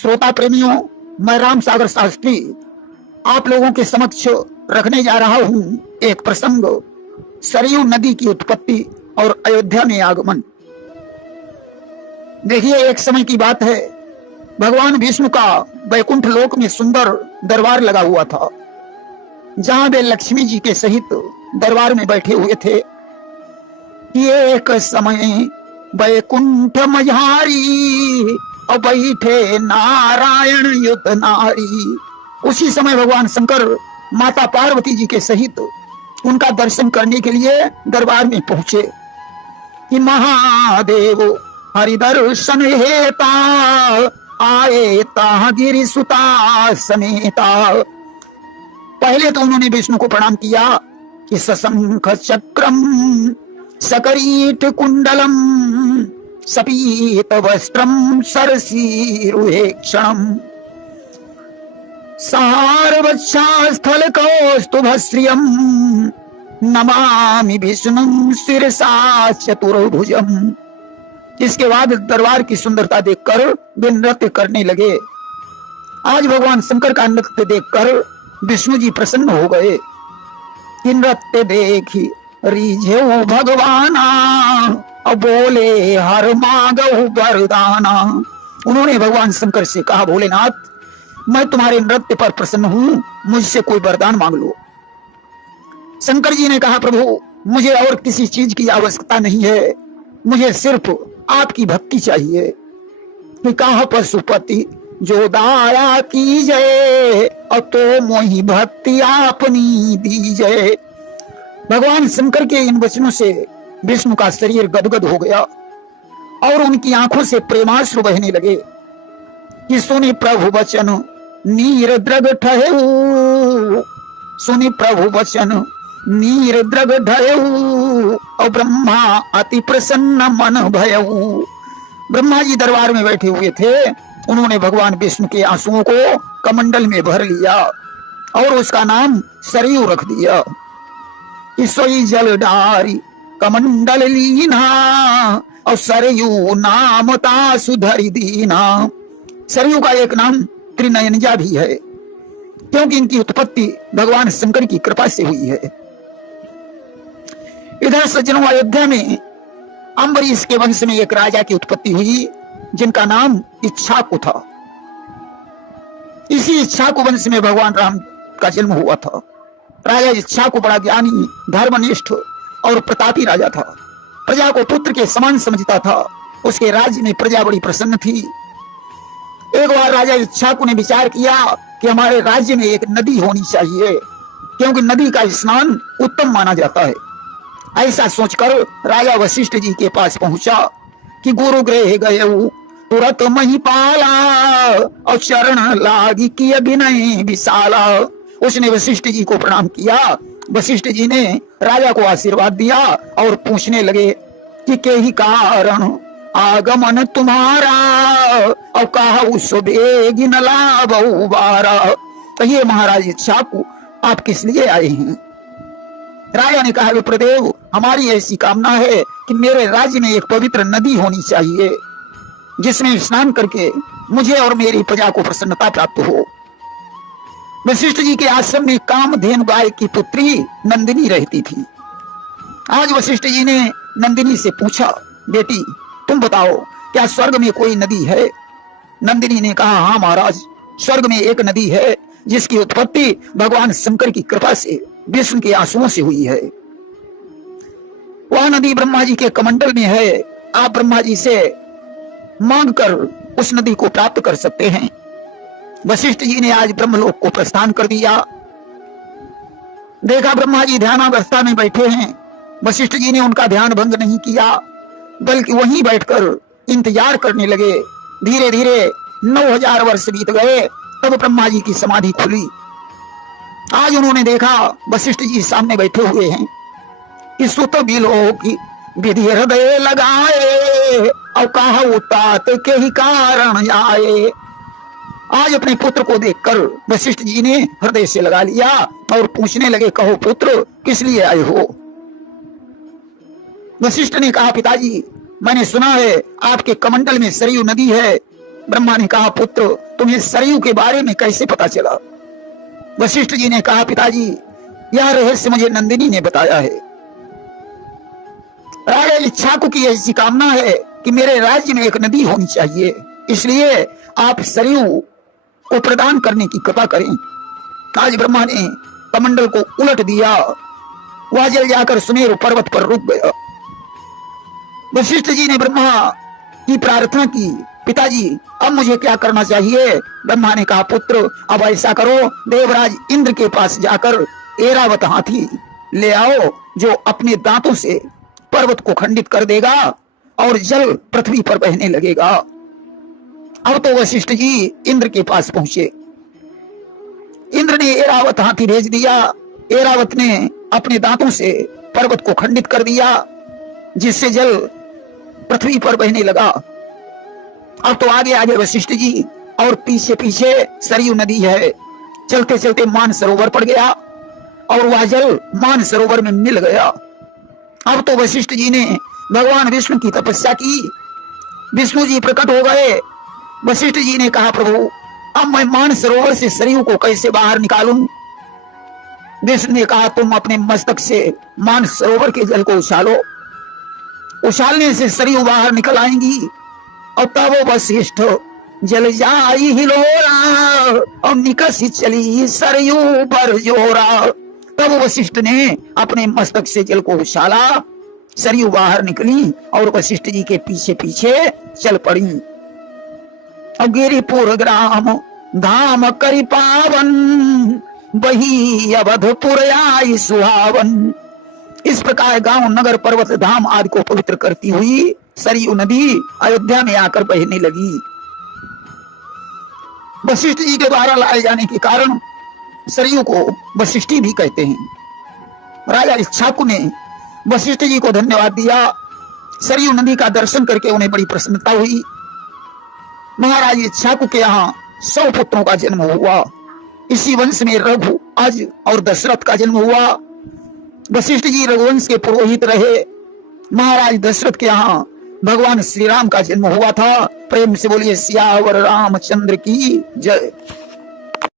श्रोता प्रेमियों, मैं राम सागर शास्त्री आप लोगों के समक्ष रखने जा रहा हूं एक प्रसंग, सरयू नदी की उत्पत्ति और अयोध्या में आगमन। देखिए, एक समय की बात है, भगवान विष्णु का वैकुंठ लोक में सुंदर दरबार लगा हुआ था, जहां वे लक्ष्मी जी के सहित दरबार में बैठे हुए थे। एक समय वैकुंठ मझारी और बैठे नारायण युद्ध नारी। उसी समय भगवान शंकर माता पार्वती जी के सहित उनका दर्शन करने के लिए दरबार में पहुंचे कि महादेव हरिदर्शन हेता आए ता गिरि सुता समेता। पहले तो उन्होंने विष्णु को प्रणाम किया कि सशंख चक्रम सकरीट कुंडलम सपीत वस्त्रम सरसीरुहेक्षणम सारवच्छास्थल कौस्तुभश्रियम नमामि विष्णुं शिरसा चतुर्भुजम। इसके बाद दरबार की सुंदरता देखकर वे नृत्य करने लगे। आज भगवान शंकर का नृत्य देखकर विष्णु जी प्रसन्न हो गए कि नृत्य देखी रीझे भगवाना और बोले हर मांगहु वरदाना। उन्होंने भगवान शंकर से कहा, भोलेनाथ, मैं तुम्हारे नृत्य पर प्रसन्न हूं, मुझसे कोई वरदान मांग लो। शंकर जी ने कहा, प्रभु, मुझे और किसी चीज की आवश्यकता नहीं है, मुझे सिर्फ आपकी भक्ति चाहिए। कि कहा पशुपति जो दाया कीजिए और तो मोहि भक्ति आपनी दीजिए। भगवान शंकर के इन वचनों से विष्णु का शरीर गदगद हो गया और उनकी आंखों से प्रेमाश्रु बहने लगे कि सुनि प्रभु वचन नीर द्रग ठहु, सुनि प्रभु वचन नीर द्रग ढयऊ और ब्रह्मा अति प्रसन्न मन भयऊ। ब्रह्मा जी दरबार में बैठे हुए थे, उन्होंने भगवान विष्णु के आंसुओं को कमंडल में भर लिया और उसका नाम सरयू रख दिया। सोई जल डारी कमंडल लीना और सरयू नाम ता सुधरि दीना। सरयू का एक नाम त्रिनयनजा भी है, क्योंकि इनकी उत्पत्ति भगवान शंकर की कृपा से हुई है। इधर सज्जनों, अयोध्या में अम्बरीश के वंश में एक राजा की उत्पत्ति हुई जिनका नाम इक्ष्वाकु था। इसी इक्ष्वाकु वंश में भगवान राम का जन्म हुआ था। राजा इक्ष्वाकु बड़ा ज्ञानी, धर्मनिष्ठ और प्रतापी राजा था। प्रजा को पुत्र के समान समझता था। उसके राज्य में प्रजा बड़ी प्रसन्न थी। एक बार राजा इक्ष्वाकु ने विचार किया कि हमारे राज्य में एक नदी होनी चाहिए, क्योंकि नदी का स्नान उत्तम माना जाता है। ऐसा सोचकर राजा वशिष्ठ जी के पास पहुंचा कि गुरु गृह गए तुरंत महिपाला और चरण लागी कि अभिनय विशाला। उसने वशिष्ठ जी को प्रणाम किया। वशिष्ठ जी ने राजा को आशीर्वाद दिया और पूछने लगे कि के ही कारण आगमन तुम्हारा और कहा उस बेगिन लाभ उबारा। कहिए महाराज इक्ष्वाकु, आप किस लिए आए हैं? राजा ने कहा, विप्रदेव, हमारी ऐसी कामना है कि मेरे राज्य में एक पवित्र नदी होनी चाहिए, जिसमें स्नान करके मुझे और मेरी प्रजा को प्रसन्नता प्राप्त हो। वशिष्ठ जी के आश्रम में कामधेनु गाय की पुत्री नंदिनी रहती थी। आज वशिष्ठ जी ने नंदिनी से पूछा, बेटी, तुम बताओ, क्या स्वर्ग में कोई नदी है? नंदिनी ने कहा, हाँ महाराज, स्वर्ग में एक नदी है जिसकी उत्पत्ति भगवान शंकर की कृपा से विष्णु के आंसुओं से हुई है। वह नदी ब्रह्मा जी के कमंडल में है। आप ब्रह्मा जी से मांग कर उस नदी को प्राप्त कर सकते हैं। वशिष्ठ जी ने आज ब्रह्मलोक को प्रस्थान कर दिया। देखा ब्रह्मा जी ध्यानावस्था में बैठे हैं। वशिष्ठ जी ने उनका ध्यान भंग नहीं किया, बल्कि वहीं बैठकर इंतजार करने लगे। धीरे धीरे 9000 वर्ष बीत गए, तब ब्रह्मा जी की समाधि खुली। आज उन्होंने देखा वशिष्ठ जी सामने बैठे हुए हैं कि सुत बिलो की विधि हृदय लगाए और कहा उतात के ही कारण आए। आज अपने पुत्र को देखकर वशिष्ठ जी ने हृदय से लगा लिया और पूछने लगे, कहो पुत्र, किस लिए आए हो? वशिष्ठ ने कहा, पिताजी, मैंने सुना है आपके कमंडल में सरयू नदी है, ब्रह्मा ने कहा, पुत्र तुम्हें सरयू के बारे में कैसे पता चला? वशिष्ठ जी ने कहा, पिताजी यह रहस्य मुझे नंदिनी ने बताया है। राजा इक्ष्वाकु की ऐसी कामना है कि मेरे राज्य में एक नदी होनी चाहिए, इसलिए आप सरयू को प्रदान करने की कृपा करें। आज ब्रह्मा ने कमंडल को उलट दिया, वह जल जाकर सुमेरु पर्वत पर रुक गया। वशिष्ठ जी ने ब्रह्मा की प्रार्थना की, पिताजी अब मुझे क्या करना चाहिए? ब्रह्मा ने कहा, पुत्र अब ऐसा करो, देवराज इंद्र के पास जाकर ऐरावत हाथी ले आओ, जो अपने दांतों से पर्वत को खंडित कर देगा और जल पृथ्वी पर बहने लगेगा। अब तो वशिष्ठ जी इंद्र के पास पहुंचे। इंद्र ने ऐरावत हाथी भेज दिया। ऐरावत ने अपने दांतों से पर्वत को खंडित कर दिया, जिससे जल पृथ्वी पर बहने लगा। अब तो आगे आगे वशिष्ठ जी और पीछे पीछे सरयू नदी है। चलते चलते मान सरोवर पड़ गया और वह जल मान सरोवर में मिल गया। अब तो वशिष्ठ जी ने भगवान विष्णु की तपस्या की। विष्णु जी प्रकट हो गए। वशिष्ठ जी ने कहा, प्रभु अब मैं मान सरोवर से सरयू को कैसे बाहर निकालूं? विष्णु ने कहा, तुम अपने मस्तक से मान सरोवर के जल को उछालो, उछालने से सरयू बाहर निकल आएंगी। और तब वशिष्ठ जल जाई हिलोरा और निकसी चली सरयू पर जोरा। तब वशिष्ठ ने अपने मस्तक से जल को उछाला, सरयू बाहर निकली और वशिष्ठ जी के पीछे पीछे चल पड़ी। और गिरिपुर ग्राम धाम करि पावन, वही अवधपुर आई सुहावन। इस प्रकार गांव नगर पर्वत धाम आदि को पवित्र करती हुई सरयू नदी अयोध्या में आकर बहने लगी। वशिष्ठ जी के द्वारा लाए जाने के कारण सरयू को वशिष्ठी भी कहते हैं। राजा इक्ष्वाकु ने वशिष्ठ जी को धन्यवाद दिया। सरयू नदी का दर्शन करके उन्हें बड़ी प्रसन्नता हुई। महाराज इक्ष्वाकु के यहाँ 100 पुत्रों का जन्म हुआ। इसी वंश में रघु, अज और दशरथ का जन्म हुआ। वशिष्ठ जी रघुवंश के पुरोहित रहे। महाराज दशरथ के यहाँ भगवान श्री राम का जन्म हुआ था। प्रेम से बोलिए सियावर रामचंद्र की जय।